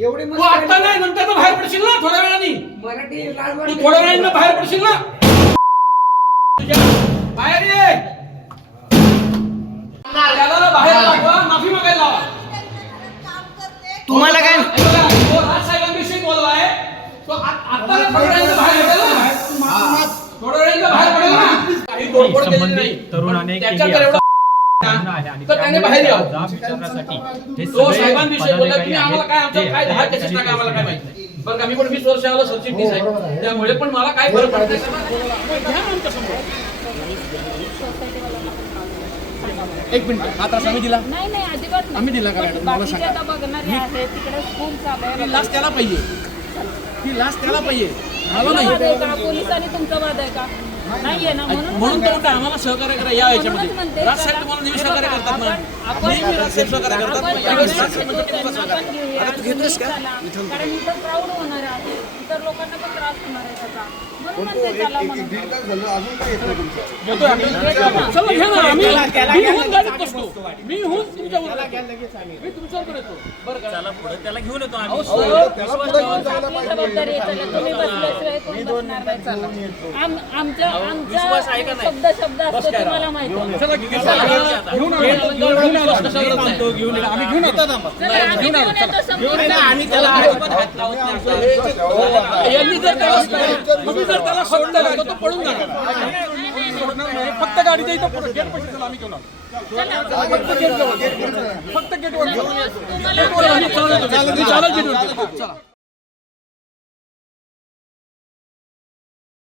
एवढे तू आता नाही नंतर तर बाहेर पडशील ना थोड्या वेळाने. मराठी तू थोड्या वेळाने बाहेर पडशील ना. तुझ्या बाहेर ये. त्याला बाहेर पाठवा, माफी मागायला लावा. तुम्हाला काय तो राजसाहेबांविषयी बोलला आहे. तो आता थोड्या वेळाने बाहेर पडेल ना. थोड्या वेळाने बाहेर पडेल ना. काही तोडफोड केलेली नाही. तरुणाने त्याच्याकडे एवढा तर त्याने बाहेर यावं. तो साहेबांविषयी बोलला की आम्हाला काय आमचं काय 10 केसेस टाका आम्हाला काय माहिती नाही. बरं का मी पण 20 वर्ष आलो सरचिटणीस आहे. त्यामुळे पण मला काय फरक पडत नाही. घ्या ना आमच्या समोर. एक मिनिट आता आम्ही दिला नाही नाही अजिबात नाही. आम्ही दिला का मॅडम? मला बाकीचे सांगा. आता बघणारे आहेत तिकडे स्कूल चालू आहे. ती लाच त्याला पाहिजे. ती लाच त्याला पाहिजे. मला तुमचा वाद नाही. आहे का? पोलिसांनी तुमचा वाद आहे का? नाहीये ना म्हणून तर म्हणतो आम्हाला सहकार्य करा या याच्यामध्ये. म्हणते राजसाहेब तुम्हाला नेहमी सहकार्य करतात ना. नेहमी राजसाहेब सहकार्य करतात. आपण यावेळेस राजसाहेब म्हणजे तुम्हाला सहकार्य. आपण घेऊया. तुम्ही चला. कारण इथं क्राऊड होणार आहे. इतर लोकांना पण त्रास होणार आहे त्याचा. म्हणून म्हणते चला म्हणून. येतोय आम्ही. चला घ्या ना. मी होऊन गाडीत बसतो. मी होऊन तुमच्यावर मी तुमच्यावर येतो. बरं का? त्याला पुढे त्याला घेऊन येतो आम्ही. आपली जबाबदारी आहे. चला तुम्ही बसल्याशिवाय कोण बसणार नाही. चला. आमच्या शब्द असतो तुम्हाला माहिती आहे. चला घेऊन आलो कशाला सांगतो घेऊन येतो. आम्ही घेऊन येतो. चला, आम्ही घेऊन येतो समोर. आम्ही त्याला हात लावत नाही. यांनी जर त्याला सोडलं तर तो पळून जाणार. फक्त गाडीच्या इथं गेट पैसे चला आम्ही घेऊन आलो. फक्त गेटवर चला.